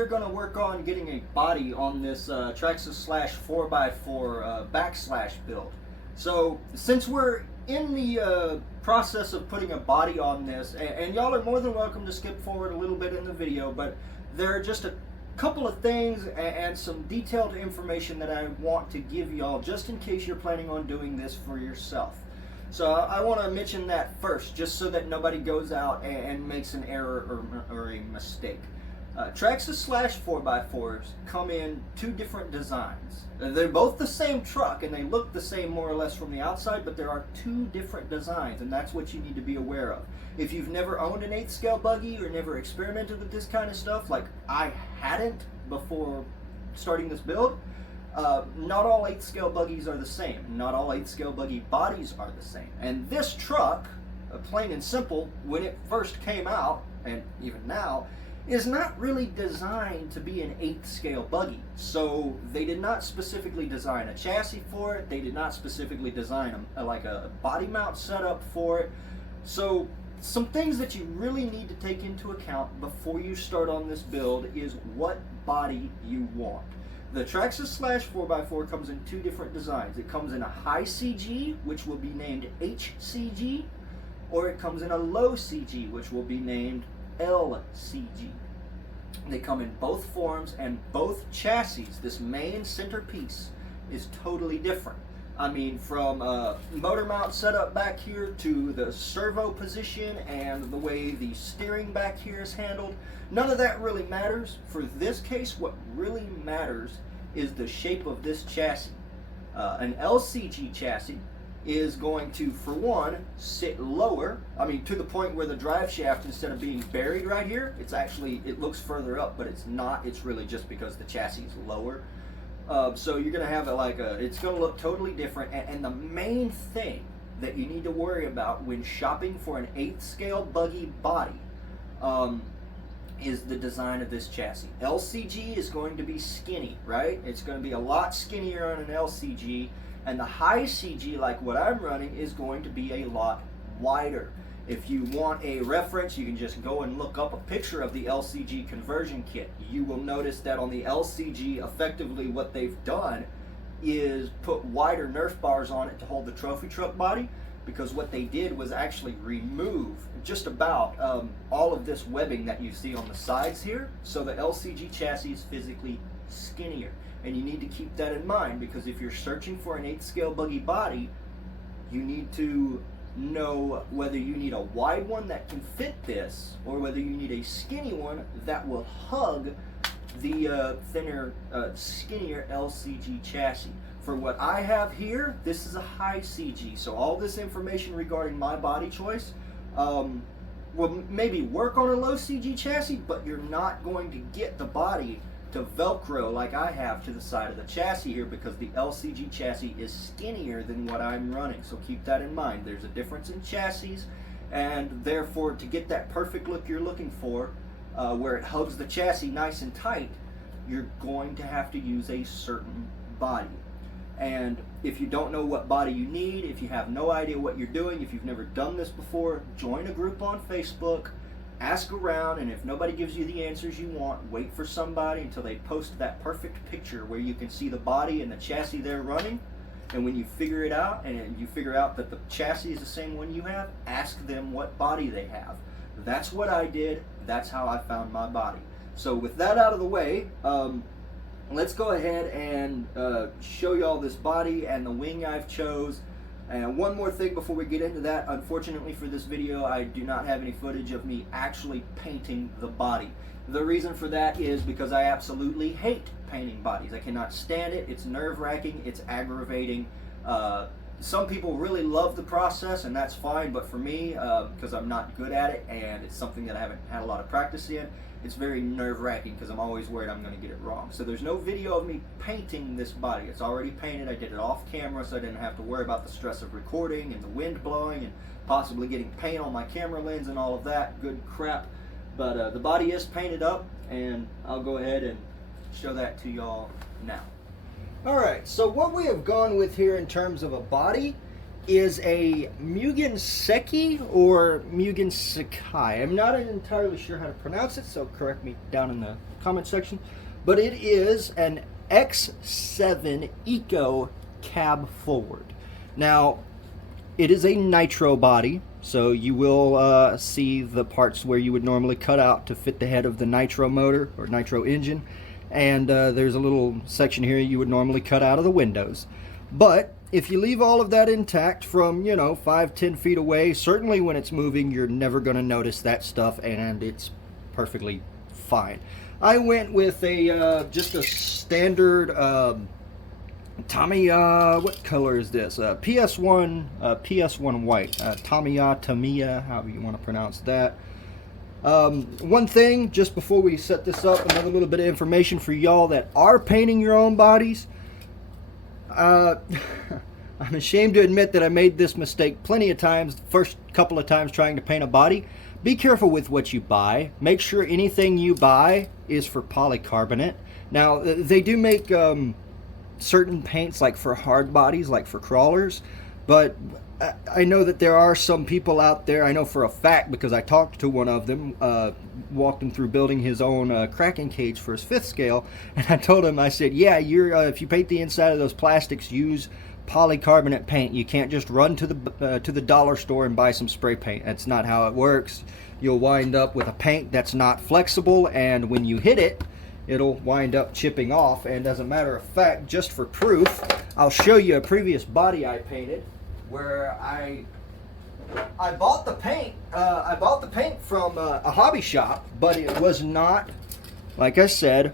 we're going to work on getting a body on this Traxxas slash 4x4 backslash build. So since we're in the process of putting a body on this, and y'all are more than welcome to skip forward a little bit in the video, but there are just a couple of things and some detailed information that I want to give y'all just in case you're planning on doing this for yourself. So I want to mention that first, just so that nobody goes out and makes an error or a mistake. Traxxas slash 4x4s come in two different designs. They're both the same truck and they look the same more or less from the outside, but there are two different designs, and that's what you need to be aware of. If you've never owned an 8th scale buggy or never experimented with this kind of stuff, like I hadn't before starting this build, not all 8th scale buggies are the same. Not all 8th scale buggy bodies are the same. And this truck, plain and simple, when it first came out, and even now, is not really designed to be an 8th scale buggy. So they did not specifically design a chassis for it. They did not specifically design a body mount setup for it. So some things that you really need to take into account before you start on this build is what body you want. The Traxxas slash 4x4 comes in two different designs. It comes in a high CG, which will be named HCG, or it comes in a low CG, which will be named LCG. They come in both forms, and both chassis, this main centerpiece, is totally different. I mean, from motor mount setup back here to the servo position and the way the steering back here is handled, none of that really matters. For this case, what really matters is the shape of this chassis. An LCG chassis is going to, for one, sit lower. I mean, to the point where the drive shaft, instead of being buried right here, it looks further up, but it's not. It's really just because the chassis is lower. So you're going to have it's going to look totally different. And the main thing that you need to worry about when shopping for an 8th scale buggy body is the design of this chassis. LCG is going to be skinny, right? It's going to be a lot skinnier on an LCG. And the high CG, like what I'm running, is going to be a lot wider. If you want a reference, you can just go and look up a picture of the LCG conversion kit. You will notice that on the LCG, effectively what they've done is put wider Nerf bars on it to hold the trophy truck body, because what they did was actually remove just about all of this webbing that you see on the sides here, so the LCG chassis is physically skinnier. And you need to keep that in mind, because if you're searching for an 8th scale buggy body, you need to know whether you need a wide one that can fit this, or whether you need a skinny one that will hug the thinner, skinnier LCG chassis. For what I have here, this is a high CG, so all this information regarding my body choice will maybe work on a low CG chassis, but you're not going to get the body to Velcro like I have to the side of the chassis here, because the LCG chassis is skinnier than what I'm running. So keep that in mind. There's a difference in chassis, and therefore to get that perfect look you're looking for, where it hugs the chassis nice and tight, you're going to have to use a certain body. And if you don't know what body you need, if you have no idea what you're doing, if you've never done this before, join a group on Facebook. Ask around, and if nobody gives you the answers you want, wait for somebody until they post that perfect picture where you can see the body and the chassis they're running. And when you figure it out, and you figure out that the chassis is the same one you have, ask them what body they have. That's what I did. That's how I found my body. So with that out of the way, let's go ahead and show y'all this body and the wing I've chose. And one more thing before we get into that, unfortunately for this video, I do not have any footage of me actually painting the body. The reason for that is because I absolutely hate painting bodies. I cannot stand it. It's nerve-wracking. It's aggravating. Some people really love the process, and that's fine, but for me, because I'm not good at it and it's something that I haven't had a lot of practice in, it's very nerve-wracking because I'm always worried I'm going to get it wrong. So there's no video of me painting this body. It's already painted. I did it off camera, so I didn't have to worry about the stress of recording and the wind blowing and possibly getting paint on my camera lens and all of that good crap. But the body is painted up, and I'll go ahead and show that to y'all now. Alright, so what we have gone with here in terms of a body is a Mugen Seki or Mugen Sekai. I'm not entirely sure how to pronounce it, so correct me down in the comment section. But it is an X7 Eco cab forward. Now, it is a nitro body, so you will see the parts where you would normally cut out to fit the head of the nitro motor or nitro engine. And there's a little section here you would normally cut out of the windows. But if you leave all of that intact from, 5-10 feet away, certainly when it's moving, you're never going to notice that stuff, and it's perfectly fine. I went with a just a standard Tamiya, what color is this? PS1 white. Tamiya, however you want to pronounce that. One thing, just before we set this up, another little bit of information for y'all that are painting your own bodies. I'm ashamed to admit that I made this mistake plenty of times, the first couple of times trying to paint a body. Be careful with what you buy. Make sure anything you buy is for polycarbonate. Now, they do make certain paints like for hard bodies, like for crawlers, but I know that there are some people out there, I know for a fact because I talked to one of them, walked him through building his own cracking cage for his 5th scale, and I told him, I said, yeah, if you paint the inside of those plastics, use polycarbonate paint. You can't just run to the dollar store and buy some spray paint. That's not how it works. You'll wind up with a paint that's not flexible, and when you hit it, it'll wind up chipping off. And as a matter of fact, just for proof, I'll show you a previous body I painted where I bought the paint. I bought the paint from a hobby shop, but it was not, like I said,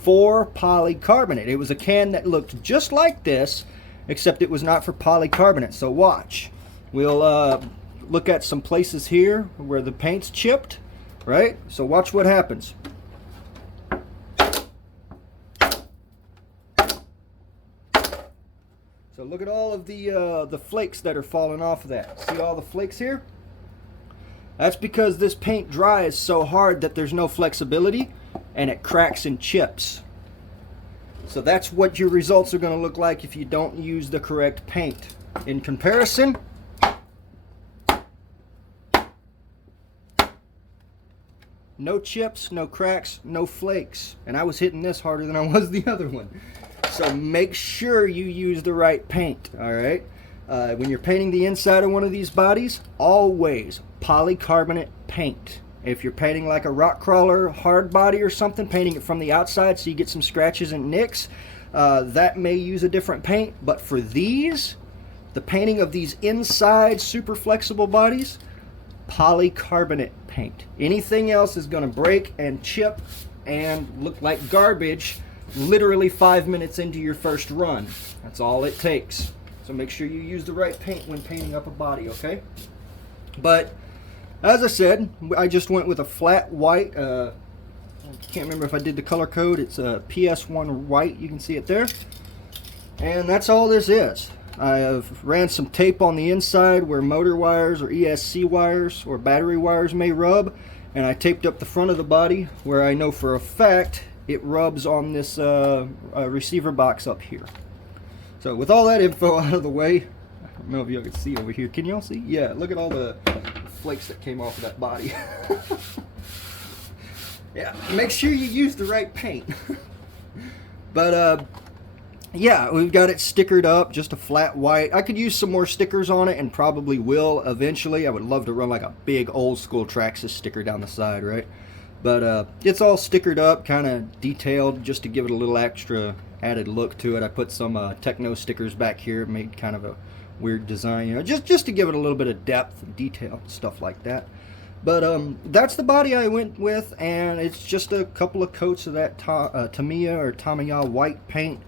for polycarbonate. It was a can that looked just like this, except it was not for polycarbonate. So watch. We'll look at some places here where the paint's chipped, right? So watch what happens. So look at all of the flakes that are falling off of that. See all the flakes here? That's because this paint dries so hard that there's no flexibility and it cracks and chips. So that's what your results are going to look like if you don't use the correct paint. In comparison, no chips, no cracks, no flakes. And I was hitting this harder than I was the other one. So make sure you use the right paint, all right? When you're painting the inside of one of these bodies, always polycarbonate paint. If you're painting like a rock crawler hard body or something, painting it from the outside so you get some scratches and nicks, that may use a different paint. But for these, the painting of these inside super flexible bodies, polycarbonate paint. Anything else is going to break and chip and look like garbage literally 5 minutes into your first run. That's all it takes. So make sure you use the right paint when painting up a body, okay? But as I said, I just went with a flat white. I can't remember if I did the color code. It's a PS1 white. You can see it there. And that's all this is. I have ran some tape on the inside where motor wires or ESC wires or battery wires may rub. And I taped up the front of the body where I know for a fact it rubs on this receiver box up here. So with all that info out of the way, I don't know if y'all can see over here. Can y'all see? Yeah, look at all the flakes that came off of that body. Yeah, make sure you use the right paint. But yeah, we've got it stickered up, just a flat white. I could use some more stickers on it and probably will eventually. I would love to run like a big old school Traxxas sticker down the side, right? But it's all stickered up, kind of detailed, just to give it a little extra added look to it. I put some techno stickers back here, made kind of a weird design, just to give it a little bit of depth and detail, stuff like that. But that's the body I went with, and it's just a couple of coats of that Tamiya or Tamiya white paint.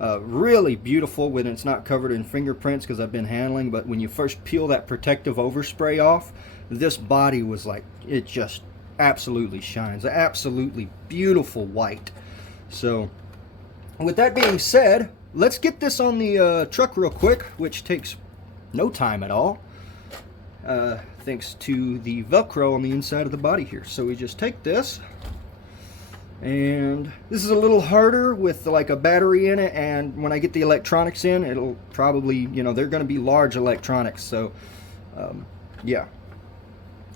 Really beautiful when it's not covered in fingerprints because I've been handling, but when you first peel that protective overspray off, this body was like, it just absolutely shines. Absolutely beautiful white. So with that being said, let's get this on the truck real quick, which takes no time at all, thanks to the Velcro on the inside of the body here. So we just take this And this is a little harder with like a battery in it, and when I get the electronics in, it'll probably, you know, they're going to be large electronics. So yeah,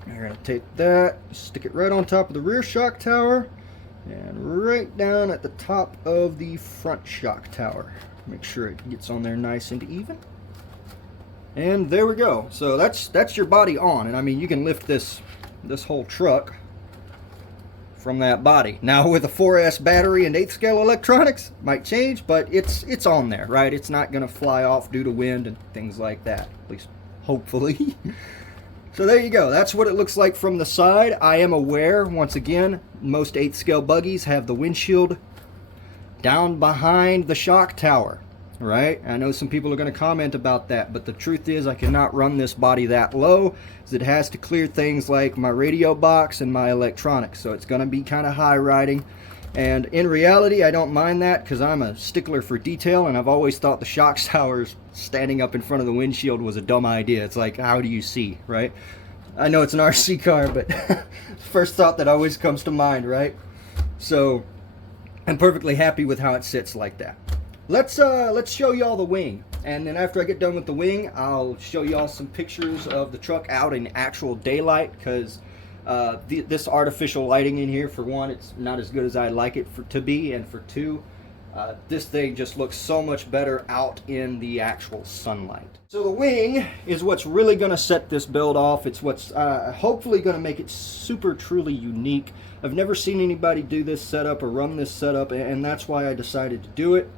we're going to take that, stick it right on top of the rear shock tower and right down at the top of the front shock tower. Make sure it gets on there nice and even. And there we go. So that's your body on, and I mean, you can lift this whole truck from that body. Now with a 4S battery and 8th scale electronics, might change, but it's on there, right? It's not going to fly off due to wind and things like that, at least hopefully. So there you go. That's what it looks like from the side. I am aware, once again, most 8th scale buggies have the windshield down behind the shock tower, right? I know some people are going to comment about that, but the truth is I cannot run this body that low, as it has to clear things like my radio box and my electronics, so it's going to be kind of high riding. And in reality, I don't mind that because I'm a stickler for detail, and I've always thought the shock towers standing up in front of the windshield was a dumb idea. It's like, how do you see, right? I know it's an RC car, but first thought that always comes to mind, right? So I'm perfectly happy with how it sits like that. Let's show y'all the wing, and then after I get done with the wing, I'll show y'all some pictures of the truck out in actual daylight, because this artificial lighting in here, for one, it's not as good as I'd like it to be, and for two, this thing just looks so much better out in the actual sunlight. So the wing is what's really going to set this build off. It's what's hopefully going to make it super truly unique. I've never seen anybody do this setup or run this setup, and that's why I decided to do it.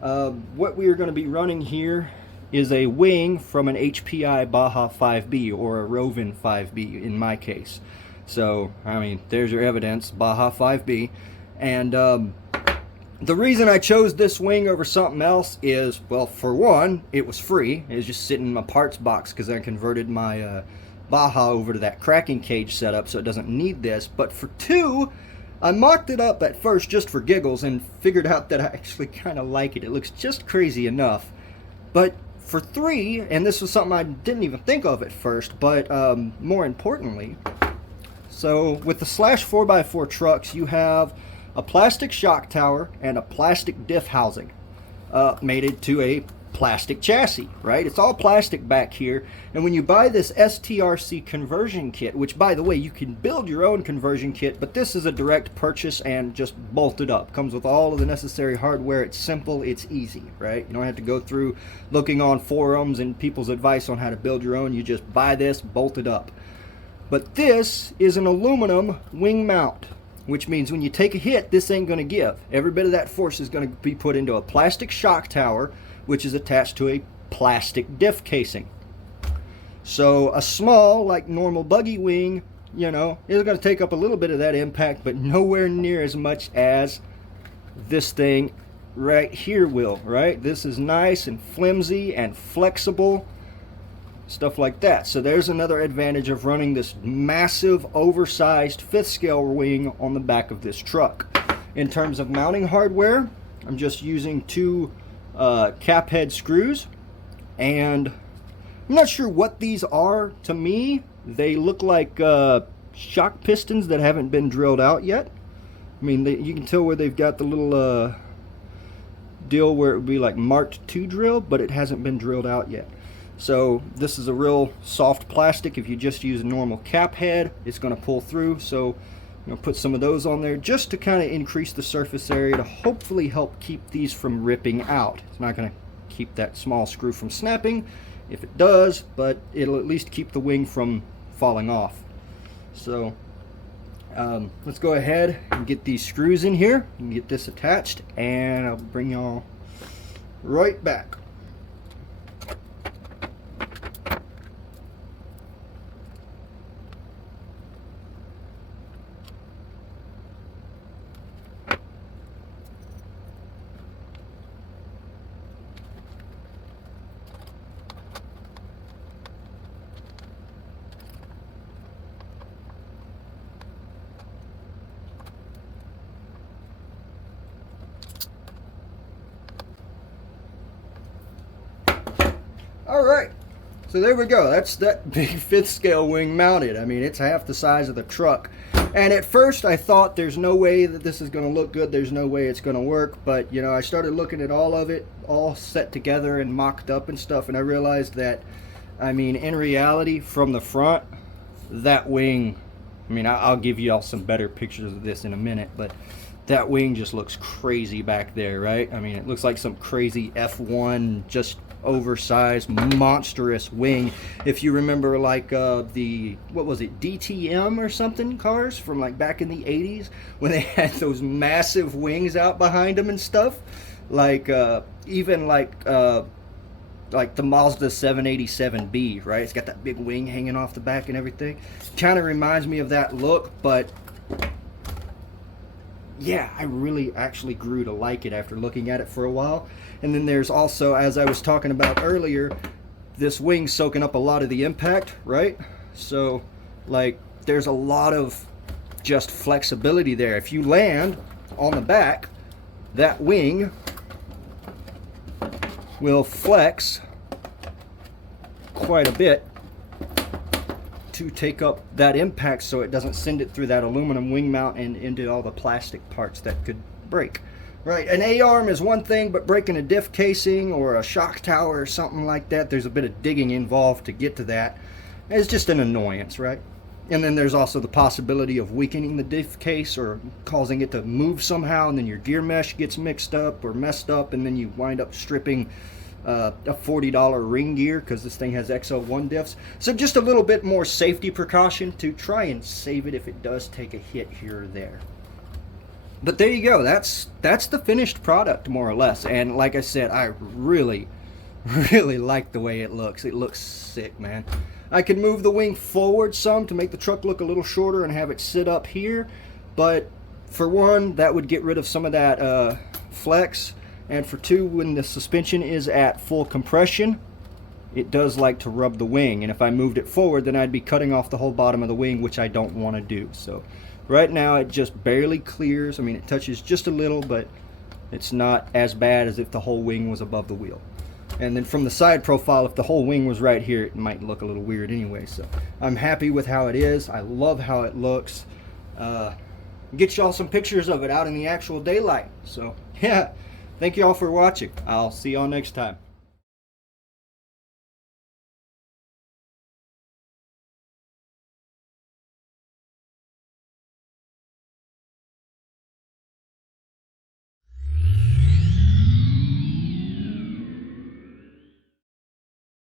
What we are going to be running here is a wing from an HPI Baja 5B, or a Rovin 5B in my case. So, I mean, there's your evidence, Baja 5B. And the reason I chose this wing over something else is, well, for one, it was free. It was just sitting in my parts box because I converted my Baja over to that cracking cage setup, so it doesn't need this. But for two, I mocked it up at first just for giggles and figured out that I actually kind of like it. It looks just crazy enough. But for three, and this was something I didn't even think of at first, but more importantly, so with the Slash 4x4 trucks, you have a plastic shock tower and a plastic diff housing mated to a plastic chassis, right? It's all plastic back here, and when you buy this STRC conversion kit, which by the way, you can build your own conversion kit, but this is a direct purchase and just bolted up, comes with all of the necessary hardware. It's simple, it's easy, right? You don't have to go through looking on forums and people's advice on how to build your own. You just buy this, bolt it up. But this is an aluminum wing mount, which means when you take a hit, this ain't going to give. Every bit of that force is going to be put into a plastic shock tower, which is attached to a plastic diff casing. So a small, like normal buggy wing, you know, is going to take up a little bit of that impact, but nowhere near as much as this thing right here will, right? This is nice and flimsy and flexible, stuff like that. So there's another advantage of running this massive, oversized 5th scale wing on the back of this truck. In terms of mounting hardware, I'm just using two cap head screws, and I'm not sure what these are. To me, they look like shock pistons that haven't been drilled out yet. I mean, you can tell where they've got the little deal where it would be like marked to drill, but it hasn't been drilled out yet. So this is a real soft plastic. If you just use a normal cap head, it's going to pull through. So put some of those on there just to kind of increase the surface area to hopefully help keep these from ripping out. It's not going to keep that small screw from snapping if it does, but it'll at least keep the wing from falling off. So let's go ahead and get these screws in here and get this attached, and I'll bring y'all right back. Alright, so there we go. That's that big 5th scale wing mounted. I mean, it's half the size of the truck. And at first I thought there's no way that this is going to look good, there's no way it's going to work, but you know, I started looking at all of it, all set together and mocked up and stuff, and I realized that, I mean, in reality, from the front, that wing, I mean, I'll give you all some better pictures of this in a minute, but that wing just looks crazy back there, right? I mean, it looks like some crazy F1, just oversized, monstrous wing. If you remember, like the, what was it, DTM or something cars from like back in the 80s, when they had those massive wings out behind them and stuff, like even like the Mazda 787B, right? It's got that big wing hanging off the back and everything. Kind of reminds me of that look, but yeah, I really actually grew to like it after looking at it for a while. And then there's also, as I was talking about earlier, this wing soaking up a lot of the impact, right? So like there's a lot of just flexibility there. If you land on the back, that wing will flex quite a bit to take up that impact, so it doesn't send it through that aluminum wing mount and into all the plastic parts that could break. Right, an A-arm is one thing, but breaking a diff casing or a shock tower or something like that, there's a bit of digging involved to get to that. It's just an annoyance, right? And then there's also the possibility of weakening the diff case or causing it to move somehow, and then your gear mesh gets mixed up or messed up, and then you wind up stripping a $40 ring gear because this thing has XO1 diffs. So just a little bit more safety precaution to try and save it if it does take a hit here or there. But there you go. That's the finished product, more or less. And like I said, I really like the way it looks. It looks sick, man. I could move the wing forward some to make the truck look a little shorter and have it sit up here. But for one, that would get rid of some of that flex. And for two, when the suspension is at full compression, it does like to rub the wing. And if I moved it forward, then I'd be cutting off the whole bottom of the wing, which I don't want to do. So right now it just barely clears. I mean, it touches just a little, but it's not as bad as if the whole wing was above the wheel. And then from the side profile, if the whole wing was right here, it might look a little weird anyway. So I'm happy with how it is. I love how it looks. Get y'all some pictures of it out in the actual daylight. So yeah, thank y'all for watching. I'll see y'all next time.